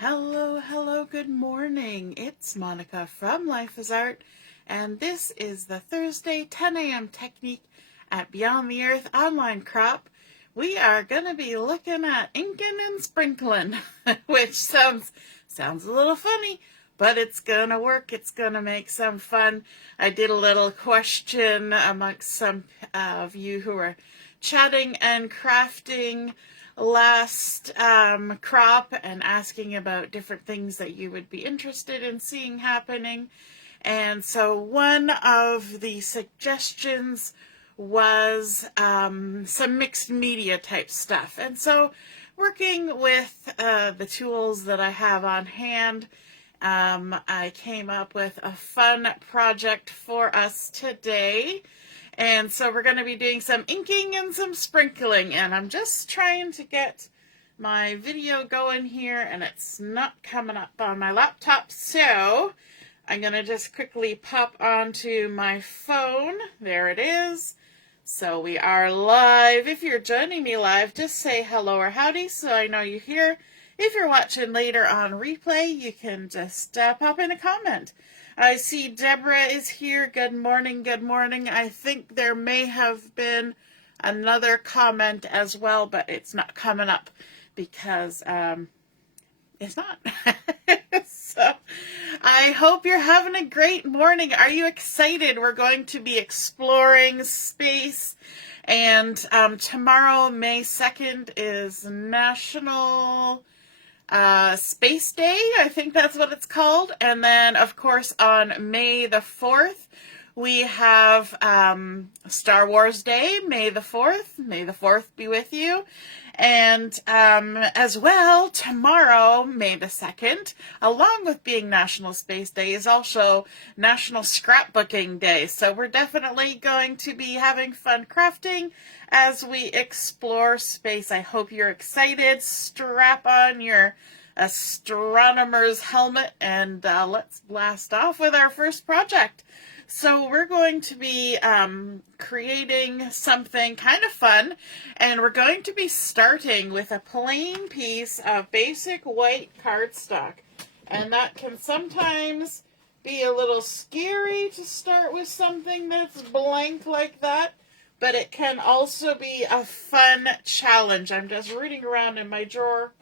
Hello, hello, good morning. It's Monica from Life is Art, and this is the Thursday 10 a.m. technique at Beyond the Earth online crop. We are going to be looking at inking and sprinkling, which sounds a little funny, but it's going to work. It's going to make some fun. I did a little question amongst some of you who are chatting and crafting last crop and asking about different things that you would be interested in seeing happening. And so one of the suggestions was some mixed media type stuff. And so working with the tools that I have on hand, I came up with a fun project for us today. And so we're going to be doing some inking and some sprinkling, and I'm just trying to get my video going here, and it's not coming up on my laptop, so I'm going to just quickly pop onto my phone. There it is. So we are live. If you're joining me live, just say hello or howdy so I know you're here. If you're watching later on replay, you can just pop in a comment. I see Deborah is here. Good morning, good morning. I think there may have been another comment as well, but it's not coming up because it's not. So I hope you're having a great morning. Are you excited? We're going to be exploring space, and tomorrow, May 2nd, is National Space Day, I think that's what it's called. And then, of course, on May the 4th, we have Star Wars Day, May the 4th. May the 4th be with you. And as well, tomorrow, May the 2nd, along with being National Space Day, is also National Scrapbooking Day. So we're definitely going to be having fun crafting as we explore space. I hope you're excited. Strap on your astronomer's helmet and let's blast off with our first project. So we're going to be creating something kind of fun, and we're going to be starting with a plain piece of basic white cardstock. And that can sometimes be a little scary to start with something that's blank like that, but it can also be a fun challenge. I'm just rooting around in my drawer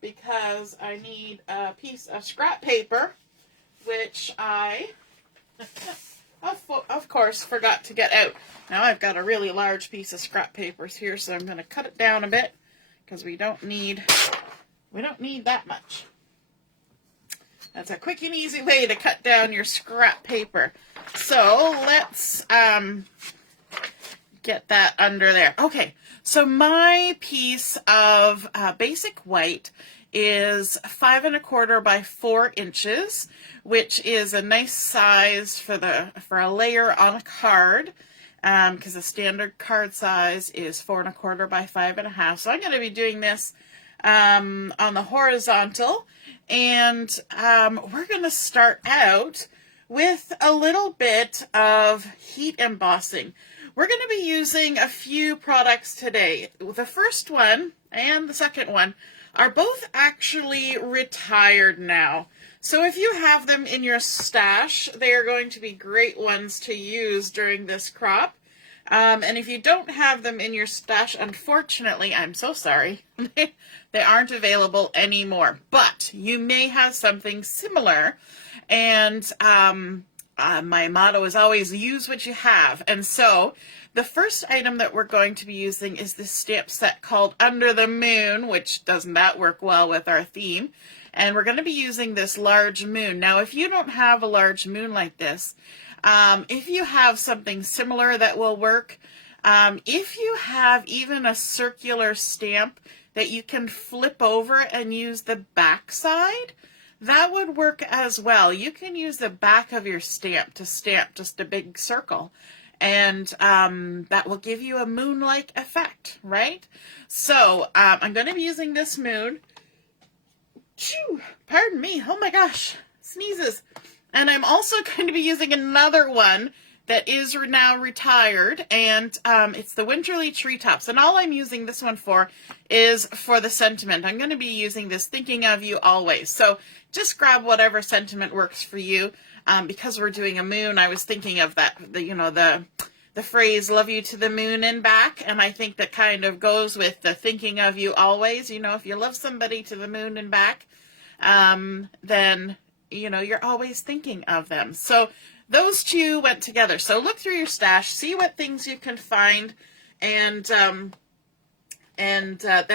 because I need a piece of scrap paper, which I, of course, forgot to get out. Now I've got a really large piece of scrap papers here, so I'm going to cut it down a bit because we don't need that much. That's a quick and easy way to cut down your scrap paper. So let's get that under there. Okay, so my piece of basic white is 5 1/4 by 4 inches, which is a nice size for a layer on a card, because the standard card size is 4 1/4 by 5 1/2. So I'm going to be doing this on the horizontal, and we're going to start out with a little bit of heat embossing. We're going to be using a few products today. The first one and the second one are both actually retired now. So if you have them in your stash, they are going to be great ones to use during this crop. And if you don't have them in your stash, unfortunately, I'm so sorry, they aren't available anymore. But you may have something similar, and my motto is always use what you have. And so the first item that we're going to be using is this stamp set called Under the Moon, which doesn't that work well with our theme. And we're going to be using this large moon. Now, if you don't have a large moon like this, if you have something similar that will work, if you have even a circular stamp that you can flip over and use the back side, that would work as well. You can use the back of your stamp to stamp just a big circle, and that will give you a moon-like effect, right? So I'm going to be using this moon. Phew, pardon me. Oh my gosh, sneezes. And I'm also going to be using another one that is now retired, and it's the Winterly Treetops. And all I'm using this one for is for the sentiment. I'm going to be using this Thinking of You Always. So just grab whatever sentiment works for you. Because we're doing a moon, I was thinking of that, the phrase, love you to the moon and back. And I think that kind of goes with the Thinking of You Always. You know, if you love somebody to the moon and back, then, you're always thinking of them. So those two went together. So look through your stash, see what things you can find, and then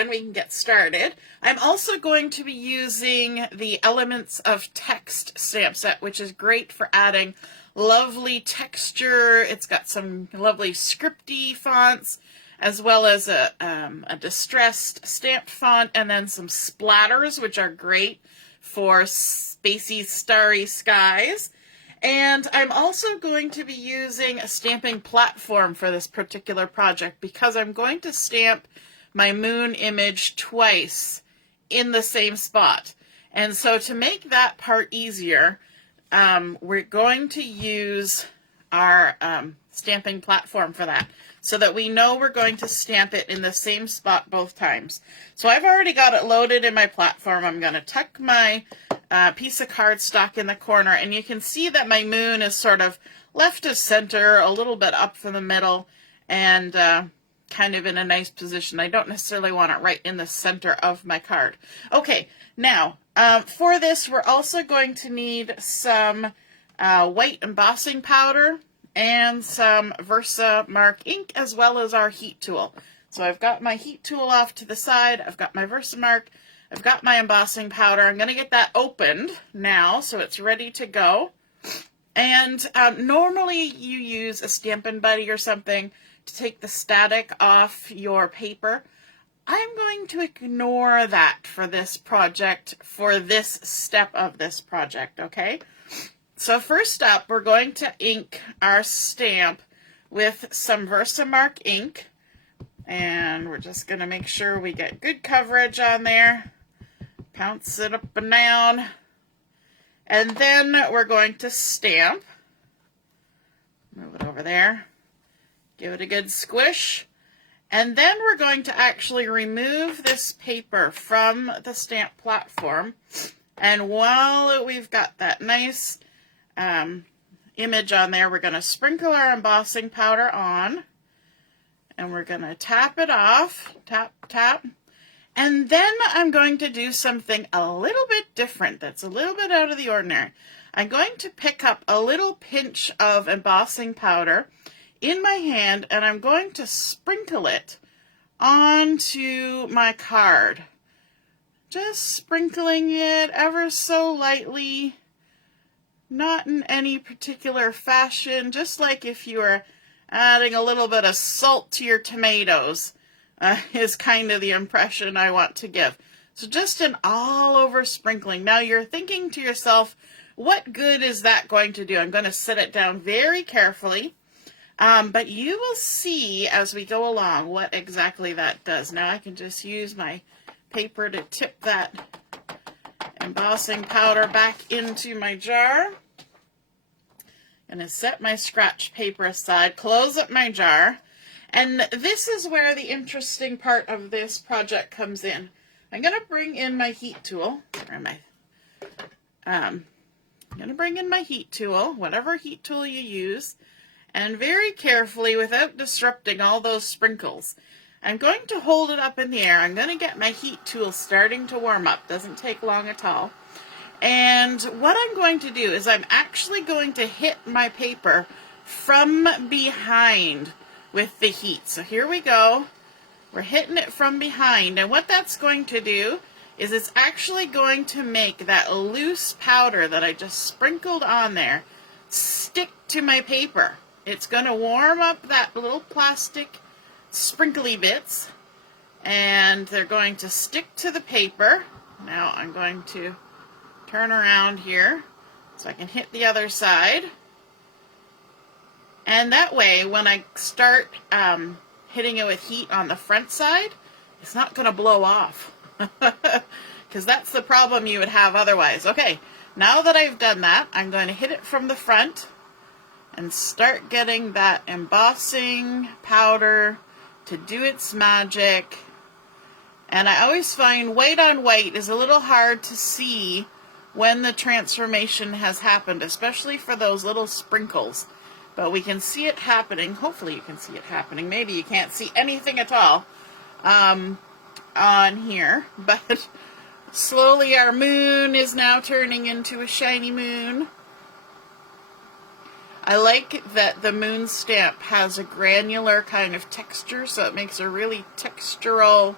we can get started. I'm also going to be using the Elements of Text stamp set, which is great for adding lovely texture. It's got some lovely scripty fonts, as well as a distressed stamped font, and then some splatters, which are great for spacey, starry skies. And I'm also going to be using a stamping platform for this particular project because I'm going to stamp my moon image twice in the same spot. And so to make that part easier, we're going to use our stamping platform for that so that we know we're going to stamp it in the same spot both times. So I've already got it loaded in my platform. I'm going to tuck my piece of cardstock in the corner, and you can see that my moon is sort of left of center, a little bit up from the middle, and kind of in a nice position. I don't necessarily want it right in the center of my card. Okay, now for this we're also going to need some white embossing powder and some Versamark ink, as well as our heat tool. So I've got my heat tool off to the side, I've got my Versamark, I've got my embossing powder. I'm going to get that opened now so it's ready to go. And normally you use a Stampin' Buddy or something to take the static off your paper. I'm going to ignore that for this project, for this step of this project, okay? So first up, we're going to ink our stamp with some Versamark ink, and we're just going to make sure we get good coverage on there. Pounce it up and down, and then we're going to stamp. Move it over there. Give it a good squish. And then we're going to actually remove this paper from the stamp platform. And while we've got that nice image on there, we're going to sprinkle our embossing powder on. And we're going to tap it off. Tap, tap. And then I'm going to do something a little bit different that's a little bit out of the ordinary. I'm going to pick up a little pinch of embossing powder in my hand, and I'm going to sprinkle it onto my card. Just sprinkling it ever so lightly, not in any particular fashion, just like if you were adding a little bit of salt to your tomatoes, is kind of the impression I want to give. So just an all-over sprinkling. Now you're thinking to yourself, what good is that going to do? I'm going to set it down very carefully. But you will see as we go along what exactly that does. Now I can just use my paper to tip that embossing powder back into my jar. I'm going to set my scratch paper aside, close up my jar, and this is where the interesting part of this project comes in. I'm going to bring in my heat tool. Where am I? I'm going to bring in my heat tool, whatever heat tool you use, and very carefully, without disrupting all those sprinkles, I'm going to hold it up in the air. I'm going to get my heat tool starting to warm up. Doesn't take long at all. And what I'm going to do is I'm actually going to hit my paper from behind with the heat. So here we go. We're hitting it from behind. And what that's going to do is it's actually going to make that loose powder that I just sprinkled on there stick to my paper. It's going to warm up that little plastic sprinkly bits, and they're going to stick to the paper. Now I'm going to turn around here so I can hit the other side. And that way, when I start hitting it with heat on the front side, it's not going to blow off. Because that's the problem you would have otherwise. Okay, now that I've done that, I'm going to hit it from the front. and start getting that embossing powder to do its magic. And I always find white on white is a little hard to see when the transformation has happened, especially for those little sprinkles. But we can see it happening. Hopefully you can see it happening. Maybe you can't see anything at all on here. But slowly our moon is now turning into a shiny moon. I like that the moon stamp has a granular kind of texture, so it makes a really textural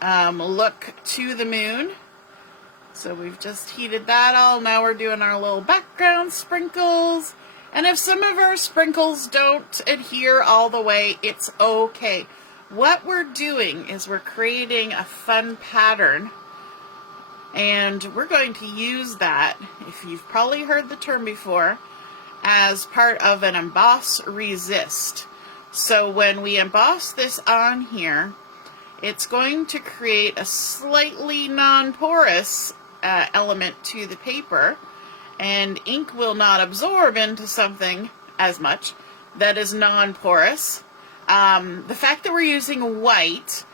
look to the moon. So we've just heated that all. Now we're doing our little background sprinkles. And if some of our sprinkles don't adhere all the way, it's okay. What we're doing is we're creating a fun pattern, and we're going to use that, if you've probably heard the term before, as part of an emboss resist. So when we emboss this on here, it's going to create a slightly non-porous element to the paper, and ink will not absorb into something as much that is non-porous. The fact that we're using white,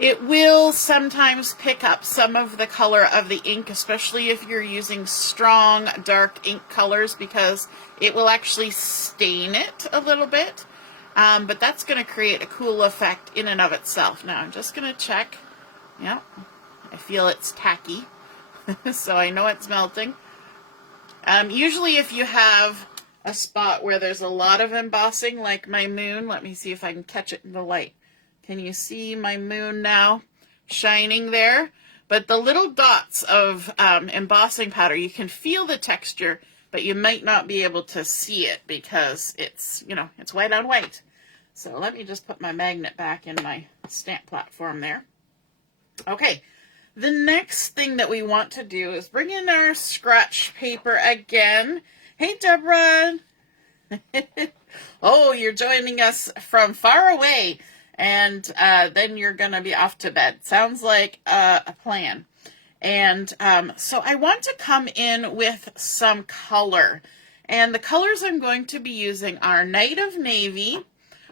it will sometimes pick up some of the color of the ink, especially if you're using strong dark ink colors, because it will actually stain it a little bit. But that's going to create a cool effect in and of itself. Now I'm just going to check. Yeah, I feel it's tacky, so I know it's melting. Usually if you have a spot where there's a lot of embossing, like my moon, let me see if I can catch it in the light. Can you see my moon now shining there? But the little dots of embossing powder, you can feel the texture, but you might not be able to see it because it's, you know, it's white on white. So let me just put my magnet back in my stamp platform there. Okay, the next thing that we want to do is bring in our scratch paper again. Hey, Deborah. Oh, you're joining us from far away, and then you're going to be off to bed. Sounds like a plan. And so I want to come in with some color. And the colors I'm going to be using are Night of Navy,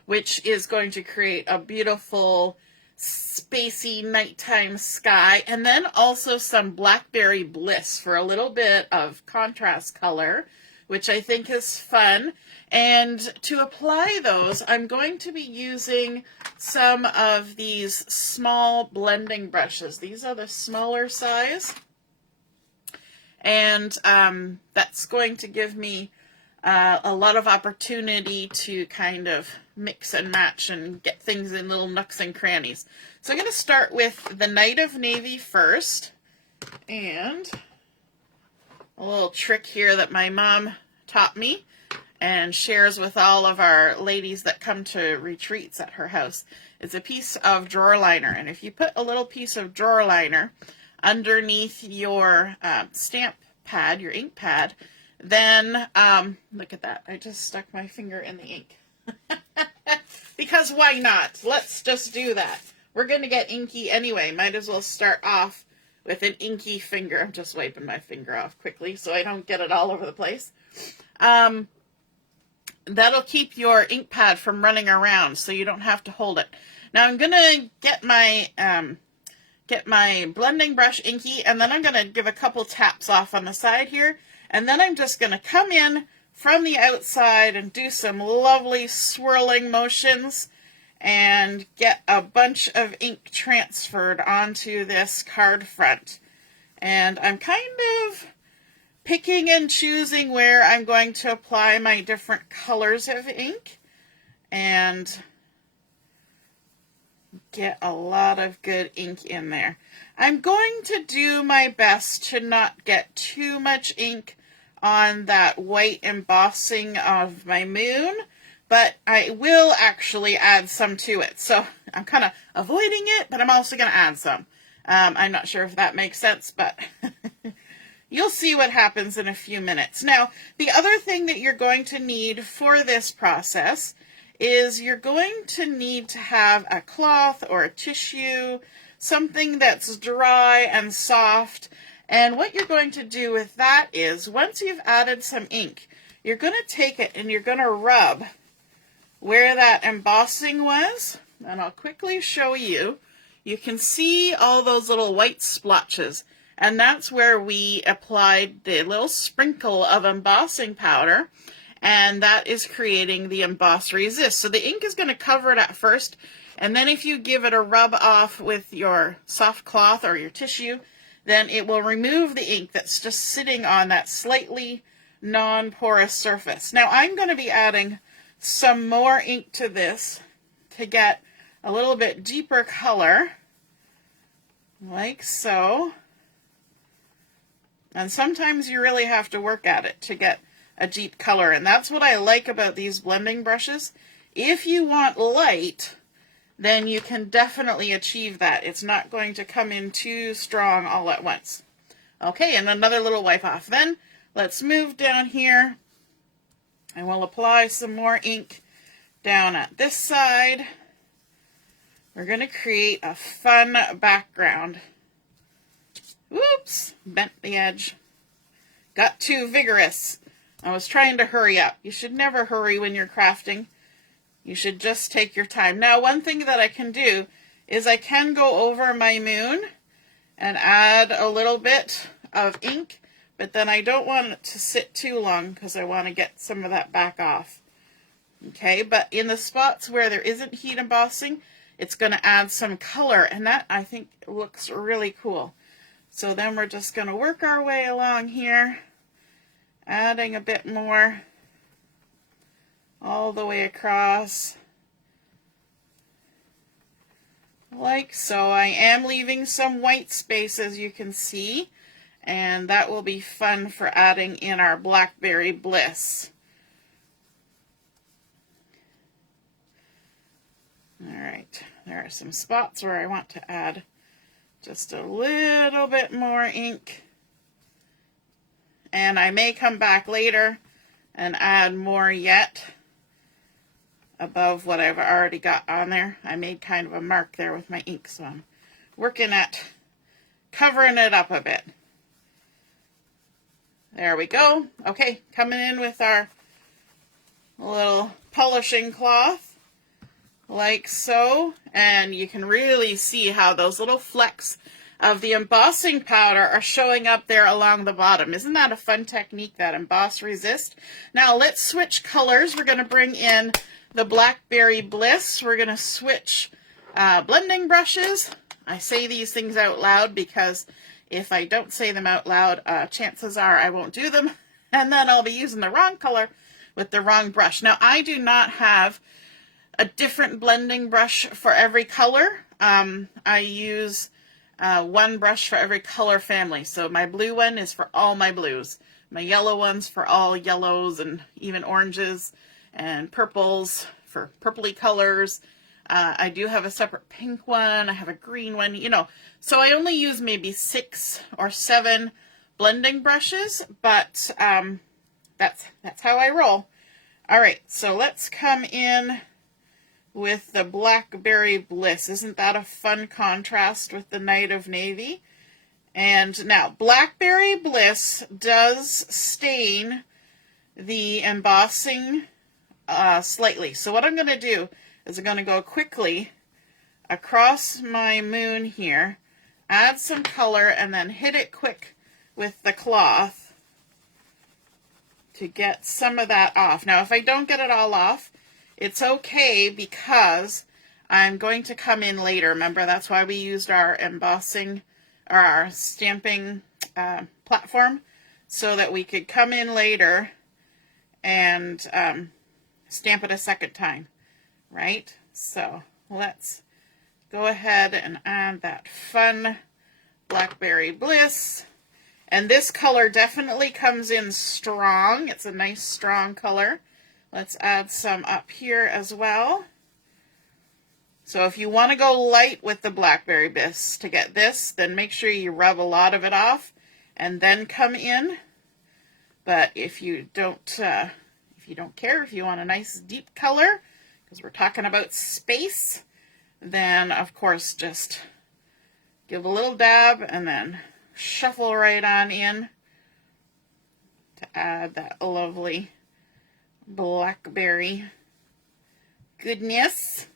which is going to create a beautiful spacey nighttime sky, and then also some Blackberry Bliss for a little bit of contrast color, which I think is fun. And to apply those, I'm going to be using some of these small blending brushes. These are the smaller size, and that's going to give me a lot of opportunity to kind of mix and match and get things in little nooks and crannies. So I'm going to start with the Night of Navy first, and a little trick here that my mom taught me and shares with all of our ladies that come to retreats at her house. It's a piece of drawer liner, and if you put a little piece of drawer liner underneath your stamp pad, your ink pad, then look at that, I just stuck my finger in the ink. Because why not? Let's just do that. We're going to get inky anyway. Might as well start off with an inky finger. I'm just wiping my finger off quickly so I don't get it all over the place. That'll keep your ink pad from running around, so you don't have to hold it. Now I'm going to get my blending brush inky, and then I'm going to give a couple taps off on the side here, and then I'm just going to come in from the outside and do some lovely swirling motions and get a bunch of ink transferred onto this card front. And I'm kind of picking and choosing where I'm going to apply my different colors of ink and get a lot of good ink in there. I'm going to do my best to not get too much ink on that white embossing of my moon, but I will actually add some to it. So I'm kind of avoiding it, but I'm also going to add some. I'm not sure if that makes sense, but you'll see what happens in a few minutes. Now, the other thing that you're going to need for this process is you're going to need to have a cloth or a tissue, something that's dry and soft. And what you're going to do with that is, once you've added some ink, you're going to take it and you're going to rub where that embossing was. And I'll quickly show you. You can see all those little white splotches. And that's where we applied the little sprinkle of embossing powder. And that is creating the emboss resist. So the ink is going to cover it at first. And then if you give it a rub off with your soft cloth or your tissue, then it will remove the ink that's just sitting on that slightly non-porous surface. Now I'm going to be adding some more ink to this to get a little bit deeper color, like so. And sometimes you really have to work at it to get a deep color, and that's what I like about these blending brushes. If you want light, then you can definitely achieve that. It's not going to come in too strong all at once. Okay, and another little wipe off. Then let's move down here, and we'll apply some more ink down at this side. We're going to create a fun background. Whoops, bent the edge. Got too vigorous. I was trying to hurry up. You should never hurry when you're crafting. You should just take your time. Now, one thing that I can do is I can go over my moon and add a little bit of ink, but then I don't want it to sit too long because I want to get some of that back off. Okay, but in the spots where there isn't heat embossing, it's going to add some color, and that I think looks really cool. So then we're just going to work our way along here, adding a bit more all the way across, like so. I am leaving some white space, as you can see, and that will be fun for adding in our Blackberry Bliss. Alright, there are some spots where I want to add just a little bit more ink. And I may come back later and add more yet above what I've already got on there. I made kind of a mark there with my ink, so I'm working at covering it up a bit. There we go. Okay, coming in with our little polishing cloth, like so, and you can really see how those little flecks of the embossing powder are showing up there along the bottom. Isn't that a fun technique, that emboss resist? Now let's switch colors. We're going to bring in the Blackberry Bliss. We're going to switch blending brushes. I say these things out loud because if I don't say them out loud, chances are I won't do them, and then I'll be using the wrong color with the wrong brush. Now I do not have a different blending brush for every color. I use one brush for every color family. So my blue one is for all my blues. My yellow one's for all yellows and even oranges, and purples for purpley colors. I do have a separate pink one. I have a green one, you know. So I only use maybe 6 or 7 blending brushes, but that's how I roll. All right, so let's come in with the Blackberry Bliss. Isn't that a fun contrast with the Night of Navy? And now, Blackberry Bliss does stain the embossing slightly. So what I'm going to do is I'm going to go quickly across my moon here, add some color, and then hit it quick with the cloth to get some of that off. Now, if I don't get it all off, it's okay, because I'm going to come in later. Remember, that's why we used our embossing or our stamping platform, so that we could come in later and stamp it a second time, right? So let's go ahead and add that fun Blackberry Bliss. And this color definitely comes in strong. It's a nice strong color. Let's add some up here as well. So if you want to go light with the Blackberry Bliss to get this, then make sure you rub a lot of it off and then come in. But if you don't care, if you want a nice deep color, because we're talking about space, then of course just give a little dab and then shuffle right on in to add that lovely blackberry goodness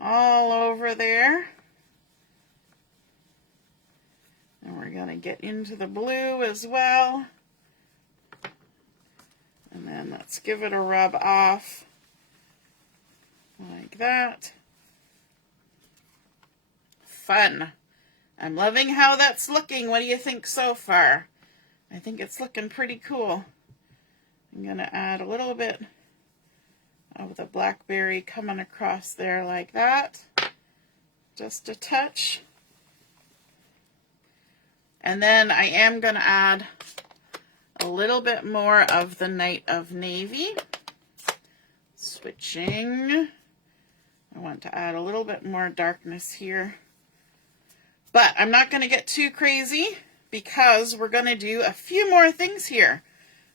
all over there. And we're going to get into the blue as well. And then let's give it a rub off like that. Fun. I'm loving how that's looking. What do you think so far? I think it's looking pretty cool. I'm going to add a little bit of the blackberry coming across there like that. Just a touch. And then I am going to add a little bit more of the Night of Navy. Switching. I want to add a little bit more darkness here. But I'm not going to get too crazy because we're going to do a few more things here.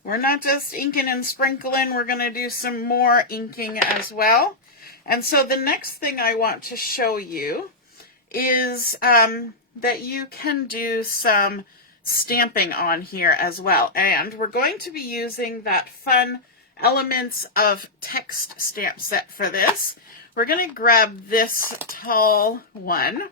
We're not just inking and sprinkling, we're going to do some more inking as well. And so the next thing I want to show you is that you can do some stamping on here as well. And we're going to be using that fun Elements of Text stamp set for this. We're going to grab this tall one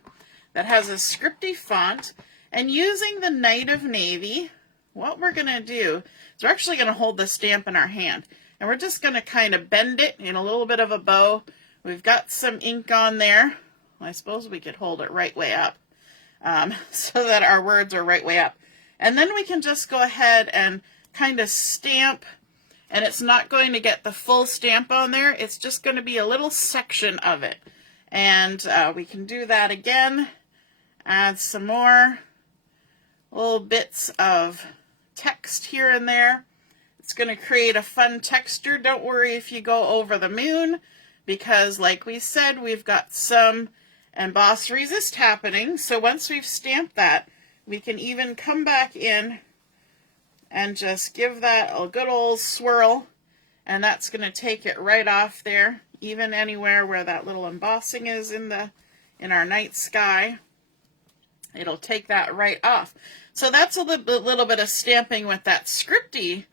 that has a scripty font, and using the Night of Navy, what we're going to do is we're actually going to hold the stamp in our hand, and we're just going to kind of bend it in a little bit of a bow. We've got some ink on there. Well, I suppose we could hold it right way up so that our words are right way up. And then we can just go ahead and kind of stamp, and it's not going to get the full stamp on there. It's just going to be a little section of it. And we can do that again. Add some more little bits of text here and there. It's going to create a fun texture. Don't worry if you go over the moon, because like we said, we've got some emboss resist happening. So once we've stamped that, we can even come back in and just give that a good old swirl, and that's going to take it right off there, even anywhere where that little embossing is in our night sky. It'll take that right off. So that's a little bit of stamping with that scripty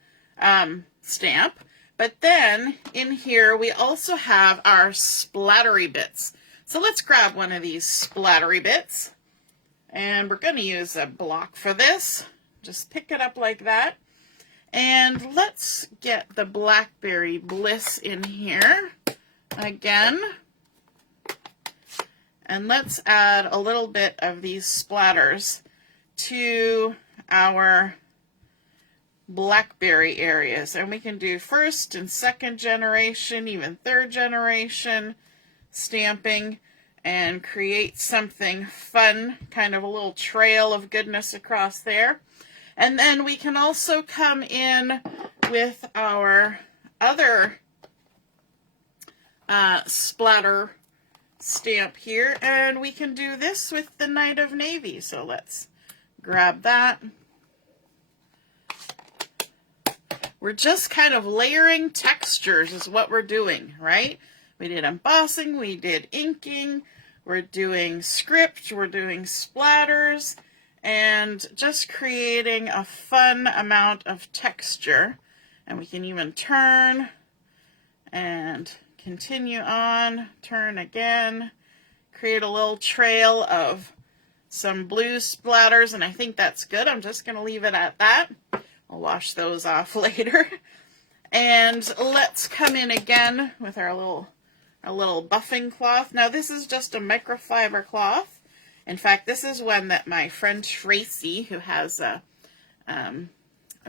stamp. But then in here we also have our splattery bits. So let's grab one of these splattery bits. And we're going to use a block for this. Just pick it up like that. And let's get the Blackberry Bliss in here again. And let's add a little bit of these splatters to our blackberry areas. And we can do first and second generation, even third generation stamping, and create something fun, kind of a little trail of goodness across there. And then we can also come in with our other splatter stamp here, and we can do this with the Night of Navy. So let's grab that. We're just kind of layering textures is what we're doing, right? We did embossing, we did inking, we're doing script, we're doing splatters, and just creating a fun amount of texture. And we can even turn and continue on, turn again, create a little trail of some blue splatters, and I think that's good. I'm just going to leave it at that. I'll wash those off later. And let's come in again with our little buffing cloth. Now this is just a microfiber cloth. In fact, this is one that my friend Tracy, who has a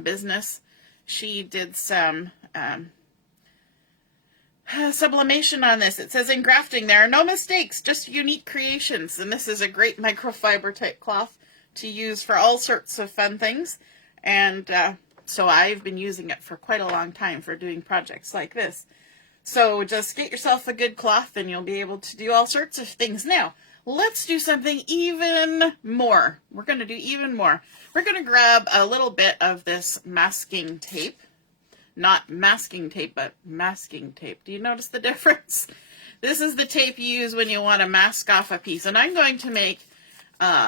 business, she did some sublimation on this. It says, in grafting, there are no mistakes, just unique creations. And this is a great microfiber type cloth to use for all sorts of fun things. And so I've been using it for quite a long time for doing projects like this. So just get yourself a good cloth and you'll be able to do all sorts of things. Now, let's do something even more. We're going to do even more. We're going to grab a little bit of this masking tape. Not masking tape, but masking tape. Do you notice the difference? This is the tape you use when you want to mask off a piece. And I'm going to make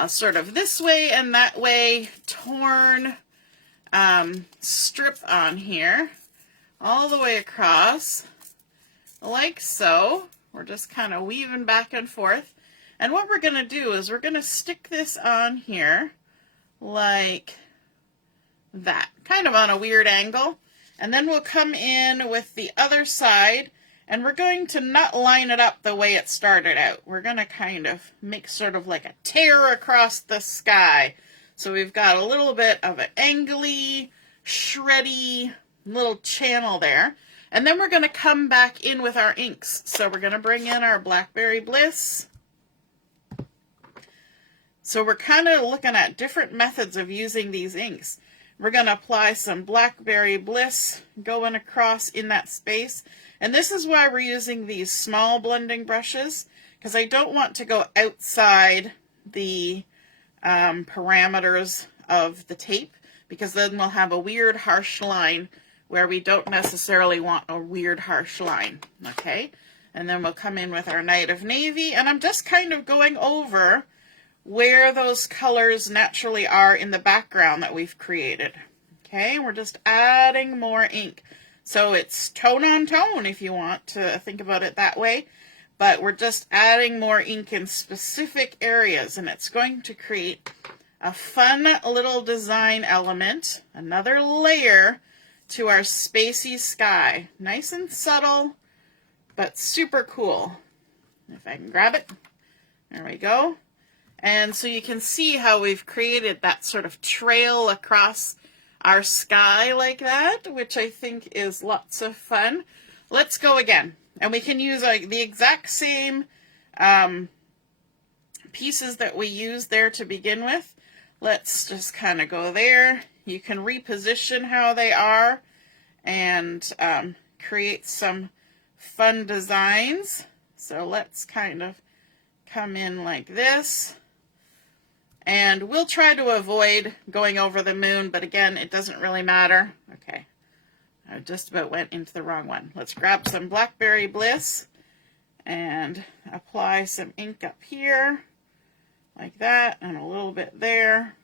sort of this way and that way torn strip on here all the way across, like so. We're just kind of weaving back and forth. And what we're going to do is we're going to stick this on here like that, kind of on a weird angle. And then we'll come in with the other side, and we're going to not line it up the way it started out. We're going to kind of make sort of like a tear across the sky. So we've got a little bit of an angly, shreddy little channel there. And then we're going to come back in with our inks. So we're going to bring in our Blackberry Bliss. So we're kind of looking at different methods of using these inks. We're going to apply some Blackberry Bliss going across in that space. And this is why we're using these small blending brushes, because I don't want to go outside the parameters of the tape, because then we'll have a weird harsh line where we don't necessarily want a weird harsh line. Okay, and then we'll come in with our Night of Navy, and I'm just kind of going over where those colors naturally are in the background that we've created. Okay, we're just adding more ink. So it's tone on tone if you want to think about it that way, but we're just adding more ink in specific areas, and it's going to create a fun little design element, another layer to our spacey sky. Nice and subtle, but super cool. If I can grab it, there we go. And so you can see how we've created that sort of trail across our sky like that, which I think is lots of fun. Let's go again. And we can use the exact same pieces that we used there to begin with. Let's just kind of go there. You can reposition how they are and create some fun designs. So let's kind of come in like this. And we'll try to avoid going over the moon, but again, it doesn't really matter. Okay, I just about went into the wrong one. Let's grab some Blackberry Bliss and apply some ink up here, like that, and a little bit there.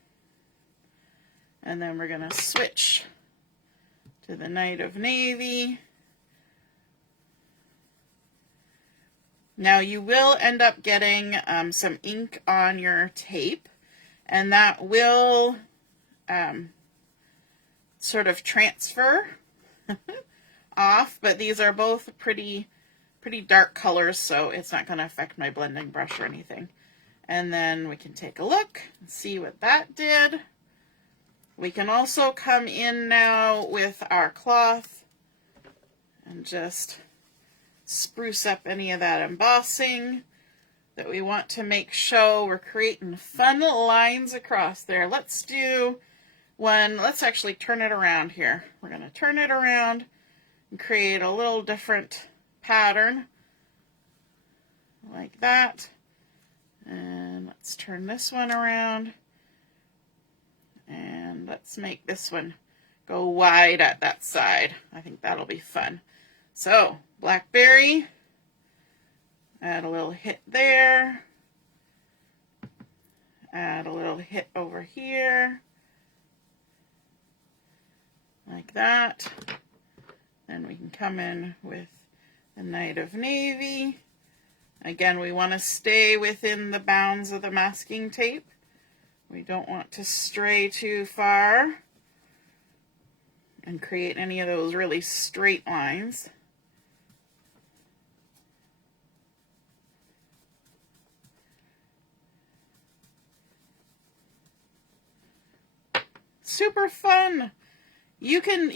And then we're going to switch to the Night of Navy. Now you will end up getting some ink on your tape, and that will sort of transfer off, but these are both pretty dark colors, so it's not going to affect my blending brush or anything. And then we can take a look and see what that did. We can also come in now with our cloth and just spruce up any of that embossing that we want to make show. We're creating fun lines across there. Let's do one. Let's actually turn it around here. We're going to turn it around and create a little different pattern like that. And let's turn this one around. And let's make this one go wide at that side. I think that'll be fun. So, Blackberry, add a little hit there, add a little hit over here, like that. Then we can come in with the Night of Navy. Again, we want to stay within the bounds of the masking tape. We don't want to stray too far and create any of those really straight lines. Super fun. You can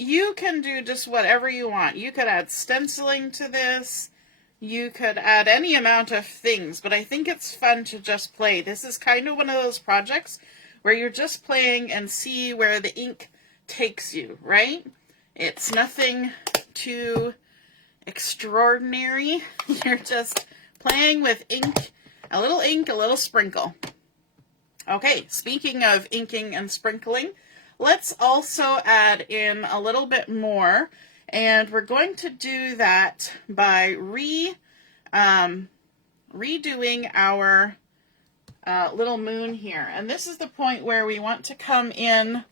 do just whatever you want. You could add stenciling to this. You could add any amount of things, but I think it's fun to just play. This is kind of one of those projects where you're just playing and see where the ink takes you, right? It's nothing too extraordinary. You're just playing with ink, a little sprinkle. Okay, speaking of inking and sprinkling, let's also add in a little bit more, and we're going to do that by redoing our little moon here. And this is the point where we want to come in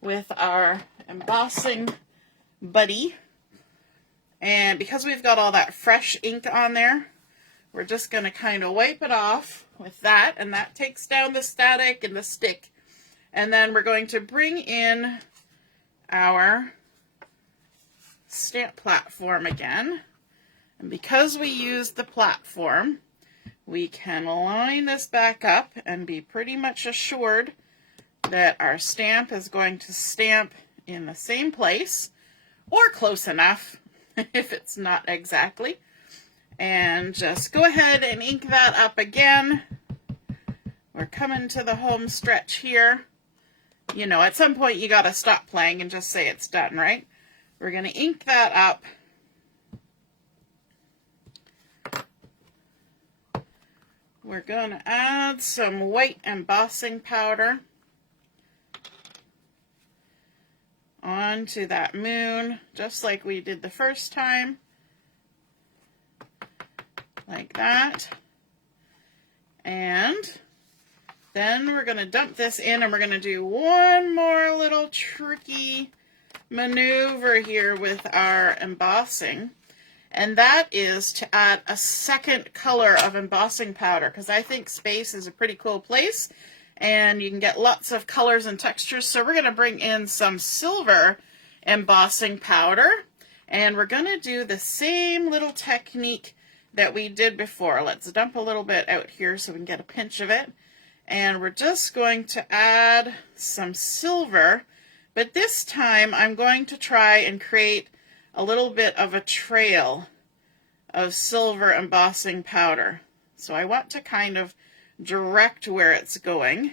with our embossing buddy And because we've got all that fresh ink on there, we're just going to kind of wipe it off with that, and that takes down the static and the stick. And then we're going to bring in our stamp platform again. And because we used the platform, we can line this back up and be pretty much assured that our stamp is going to stamp in the same place, or close enough if it's not exactly. And just go ahead and ink that up again. We're coming to the home stretch here. You know, at some point you got to stop playing and just say it's done, right? We're going to ink that up. We're going to add some white embossing powder onto that moon, just like we did the first time. Like that. And then we're going to dump this in, and we're going to do one more little tricky maneuver here with our embossing. And that is to add a second color of embossing powder, because I think space is a pretty cool place and you can get lots of colors and textures. So we're going to bring in some silver embossing powder, and we're going to do the same little technique that we did before. Let's dump a little bit out here so we can get a pinch of it. And we're just going to add some silver, but this time I'm going to try and create a little bit of a trail of silver embossing powder. So I want to kind of direct where it's going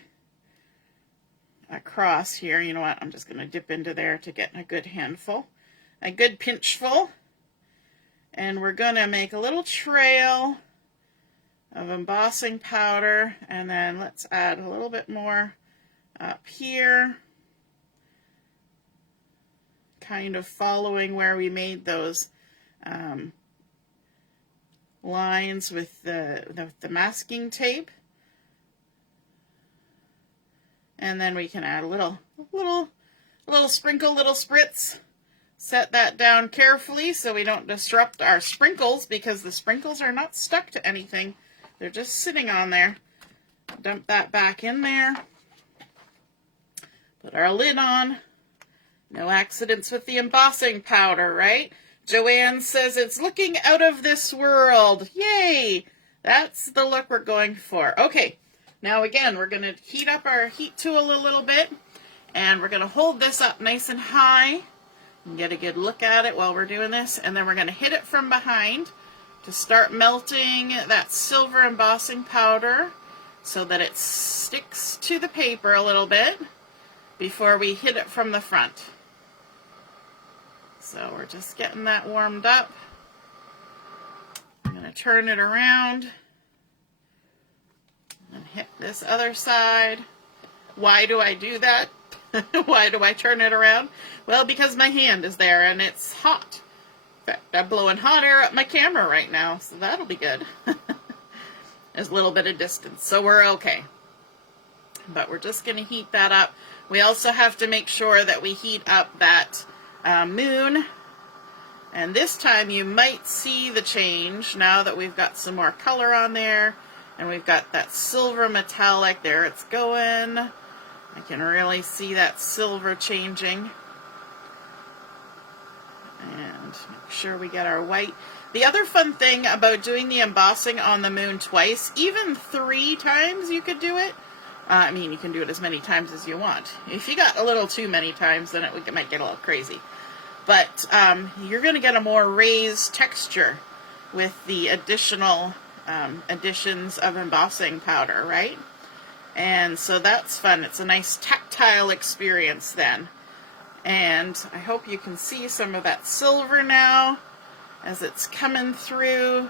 across here. You know what? I'm just going to dip into there to get a good handful, a good pinchful. And we're going to make a little trail of embossing powder, and then let's add a little bit more up here, kind of following where we made those lines with the masking tape. And then we can add a little sprinkle, little spritz. Set that down carefully so we don't disrupt our sprinkles, because the sprinkles are not stuck to anything. They're just sitting on there. Dump that back in there. Put our lid on. No accidents with the embossing powder, right? Joanne says it's looking out of this world. Yay! That's the look we're going for. Okay, now again, we're going to heat up our heat tool a little bit, and we're going to hold this up nice and high and get a good look at it while we're doing this, and then we're going to hit it from behind to start melting that silver embossing powder so that it sticks to the paper a little bit before we hit it from the front. So we're just getting that warmed up. I'm going to turn it around and hit this other side. Why do I do that? Why do I turn it around? Well, because my hand is there and it's hot. In fact, I'm blowing hot air up my camera right now, so that'll be good. There's a little bit of distance, so we're okay. But we're just going to heat that up. We also have to make sure that we heat up that moon. And this time you might see the change now that we've got some more color on there. And we've got that silver metallic. There it's going. I can really see that silver changing. And make sure we get our white. The other fun thing about doing the embossing on the moon twice, even 3 times you could do it. I mean, you can do it as many times as you want. If you got a little too many times, then it might get a little crazy. But you're going to get a more raised texture with the additional additions of embossing powder, right? And so that's fun. It's a nice tactile experience then. And I hope you can see some of that silver now as it's coming through,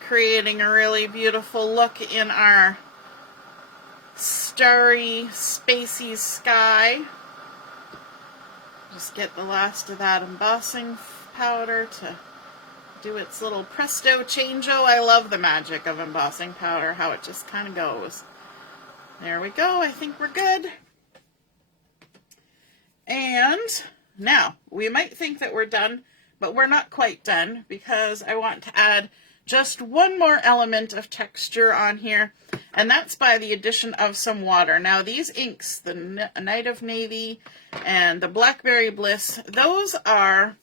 creating a really beautiful look in our starry, spacey sky. Just get the last of that embossing powder to do its little presto changeo. I love the magic of embossing powder, how it just kind of goes. There we go. I think we're good. And now, we might think that we're done, but we're not quite done because I want to add just one more element of texture on here, and that's by the addition of some water. Now these inks, the Night of Navy and the Blackberry Bliss, those are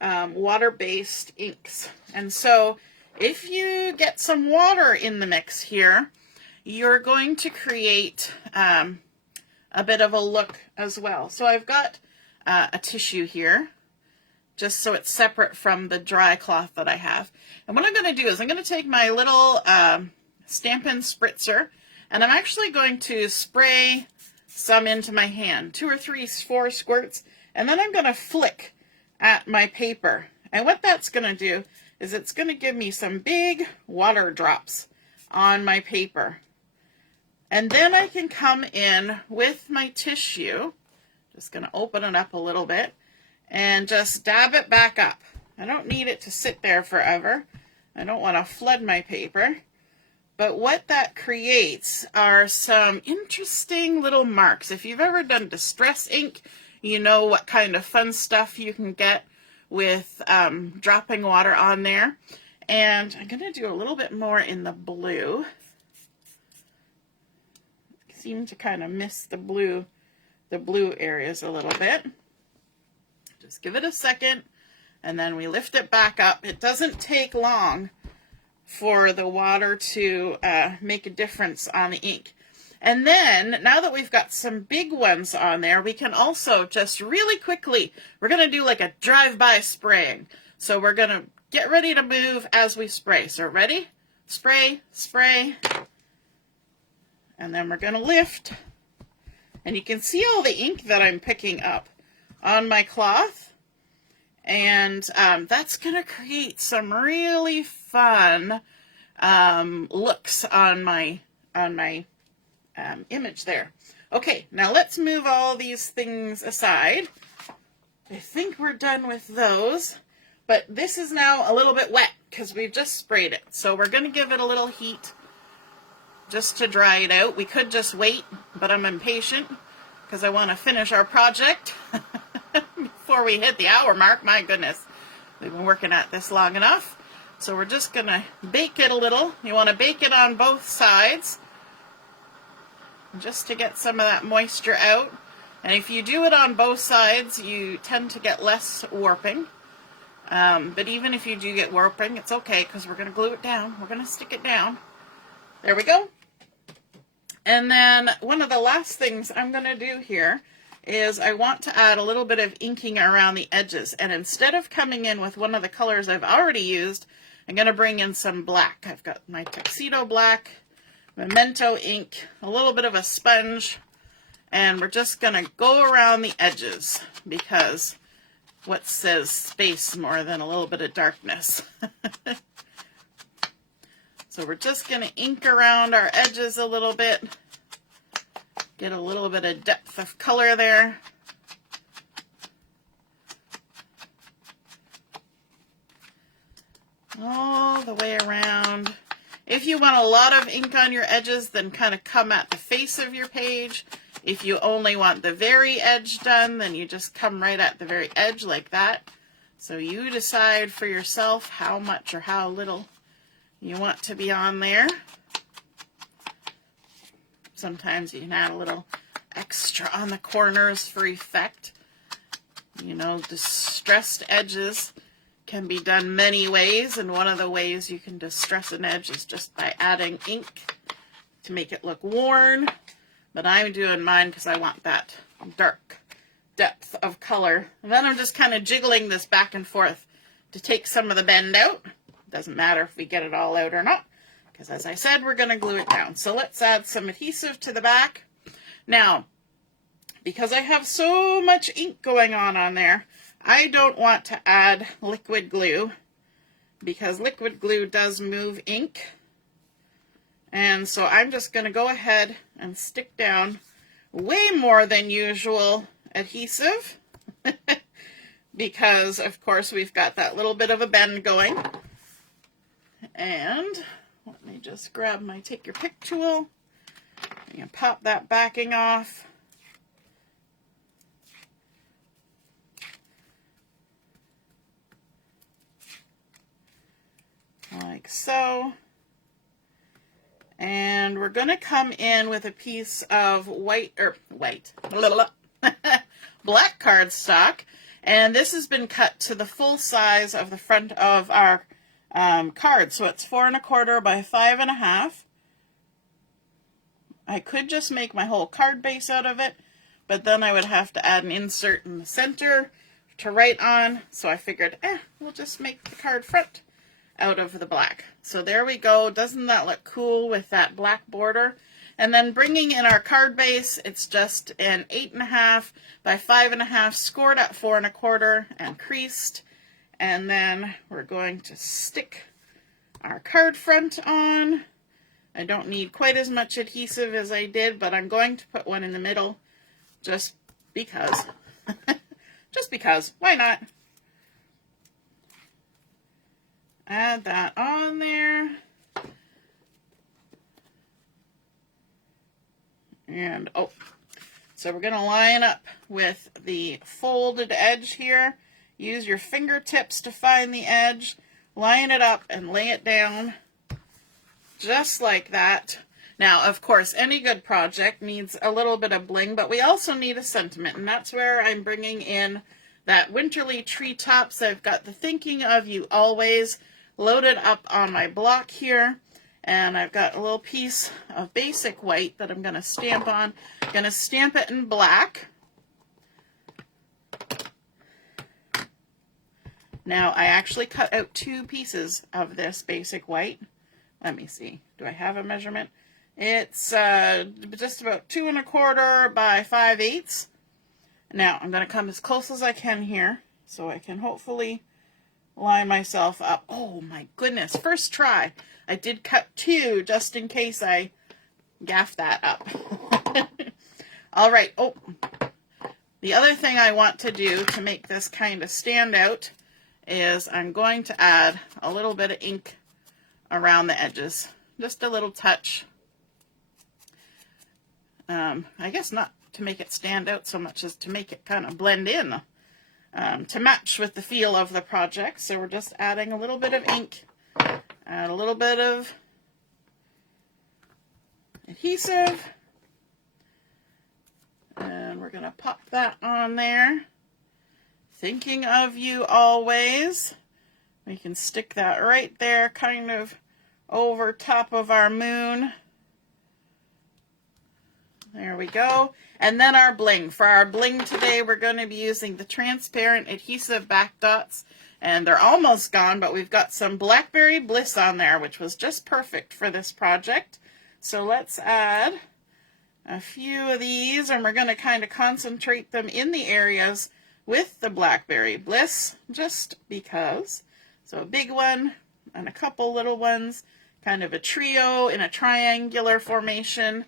water-based inks. And so if you get some water in the mix here, you're going to create a bit of a look as well. So I've got a tissue here, just so it's separate from the dry cloth that I have. And what I'm going to do is I'm going to take my little Stampin' spritzer, and I'm actually going to spray some into my hand, 2 or 3, 4 squirts, and then I'm going to flick at my paper. And what that's going to do is it's going to give me some big water drops on my paper. And then I can come in with my tissue, just going to open it up a little bit, and just dab it back up. I don't need it to sit there forever. I don't want to flood my paper. But what that creates are some interesting little marks. If you've ever done distress ink, you know what kind of fun stuff you can get with dropping water on there. And I'm going to do a little bit more in the blue. I seem to kind of miss the blue areas a little bit. Just give it a second, and then we lift it back up. It doesn't take long for the water to make a difference on the ink. And then, now that we've got some big ones on there, we can also just really quickly, we're going to do like a drive-by spraying. So we're going to get ready to move as we spray. So ready? Spray, spray. And then we're going to lift. And you can see all the ink that I'm picking up on my cloth, and that's going to create some really fun looks on my image there. Okay, now let's move all these things aside. I think we're done with those, but this is now a little bit wet because we've just sprayed it. So we're going to give it a little heat just to dry it out. We could just wait, but I'm impatient because I want to finish our project before we hit the hour mark. My goodness, we've been working at this long enough. So we're just going to bake it a little. You want to bake it on both sides just to get some of that moisture out. And if you do it on both sides, you tend to get less warping. But even if you do get warping, it's okay because we're going to glue it down. We're going to stick it down. There we go. And then one of the last things I'm going to do here is I want to add a little bit of inking around the edges. And instead of coming in with one of the colors I've already used, I'm going to bring in some black. I've got my Tuxedo black, Memento ink, a little bit of a sponge, and we're just going to go around the edges because what says space more than a little bit of darkness? So we're just going to ink around our edges a little bit, get a little bit of depth of color there. All the way around. If you want a lot of ink on your edges, then kind of come at the face of your page. If you only want the very edge done, then you just come right at the very edge like that. So you decide for yourself how much or how little you want to be on there. Sometimes you can add a little extra on the corners for effect. You know, distressed edges can be done many ways, and one of the ways you can distress an edge is just by adding ink to make it look worn. But I'm doing mine because I want that dark depth of color. And then I'm just kind of jiggling this back and forth to take some of the bend out. Doesn't matter if we get it all out or not, because as I said, we're going to glue it down. So let's add some adhesive to the back. Now, because I have so much ink going on there, I don't want to add liquid glue because liquid glue does move ink. And so I'm just going to go ahead and stick down way more than usual adhesive because, of course, we've got that little bit of a bend going. And let me just grab my take your pick tool and pop that backing off. like so. And we're going to come in with a piece of black cardstock. And this has been cut to the full size of the front of our card. So it's 4 1/4 by 5 1/2. I could just make my whole card base out of it, but then I would have to add an insert in the center to write on. So I figured, we'll just make the card front out of the black. So there we go. Doesn't that look cool with that black border? And then bringing in our card base, it's just an 8 1/2 by 5 1/2, scored at 4 1/4 and creased. And then we're going to stick our card front on. I don't need quite as much adhesive as I did, but I'm going to put one in the middle just because. Just because. Why not? Add that on there. And, so we're going to line up with the folded edge here. Use your fingertips to find the edge. Line it up and lay it down just like that. Now, of course, any good project needs a little bit of bling, but we also need a sentiment, and that's where I'm bringing in that winterly treetops. I've got the thinking of you always loaded up on my block here, and I've got a little piece of basic white that I'm going to stamp on. I'm going to stamp it in black. Now, I actually cut out 2 pieces of this basic white. Let me see. Do I have a measurement? It's just about 2 1/4 by 5/8. Now, I'm going to come as close as I can here so I can hopefully line myself up. Oh my goodness, first try. I did cut 2 just in case I gaffed that up. All right. The other thing I want to do to make this kind of stand out is I'm going to add a little bit of ink around the edges. Just a little touch. I guess not to make it stand out so much as to make it kind of blend in, to match with the feel of the project. So we're just adding a little bit of ink, add a little bit of adhesive, and we're going to pop that on there. Thinking of you always. We can stick that right there, kind of over top of our moon. There we go. And then our bling. For our bling today, we're going to be using the transparent adhesive-backed dots. And they're almost gone, but we've got some Blackberry Bliss on there, which was just perfect for this project. So let's add a few of these, and we're going to kind of concentrate them in the areas with the Blackberry Bliss, just because. So a big one and a couple little ones, kind of a trio in a triangular formation,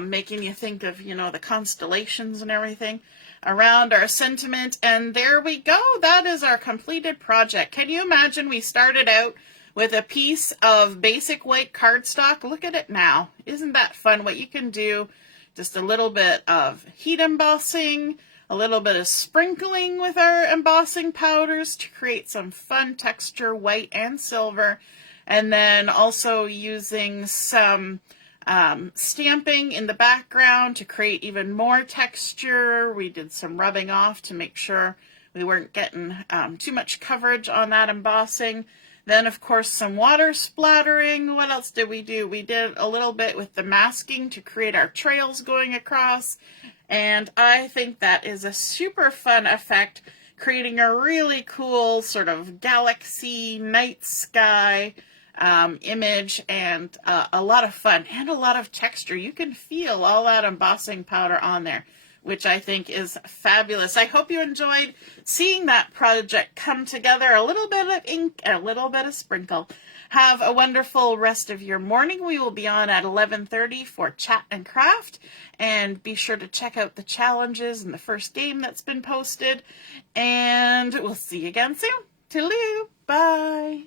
making you think of, the constellations and everything around our sentiment. And there we go. That is our completed project. Can you imagine we started out with a piece of basic white cardstock? Look at it now. Isn't that fun what you can do? Just a little bit of heat embossing, a little bit of sprinkling with our embossing powders to create some fun texture, white and silver, and then also using some stamping in the background to create even more texture. We did some rubbing off to make sure we weren't getting too much coverage on that embossing. Then, of course, some water splattering. What else did we do? We did a little bit with the masking to create our trails going across. And I think that is a super fun effect, creating a really cool sort of galaxy, night sky image, and a lot of fun and a lot of texture. You can feel all that embossing powder on there, which I think is fabulous. I hope you enjoyed seeing that project come together. A little bit of ink and a little bit of sprinkle. Have a wonderful rest of your morning. We will be on at 11:30 for Chat and Craft. And be sure to check out the challenges and the first game that's been posted. And we'll see you again soon. Toodaloo. Bye.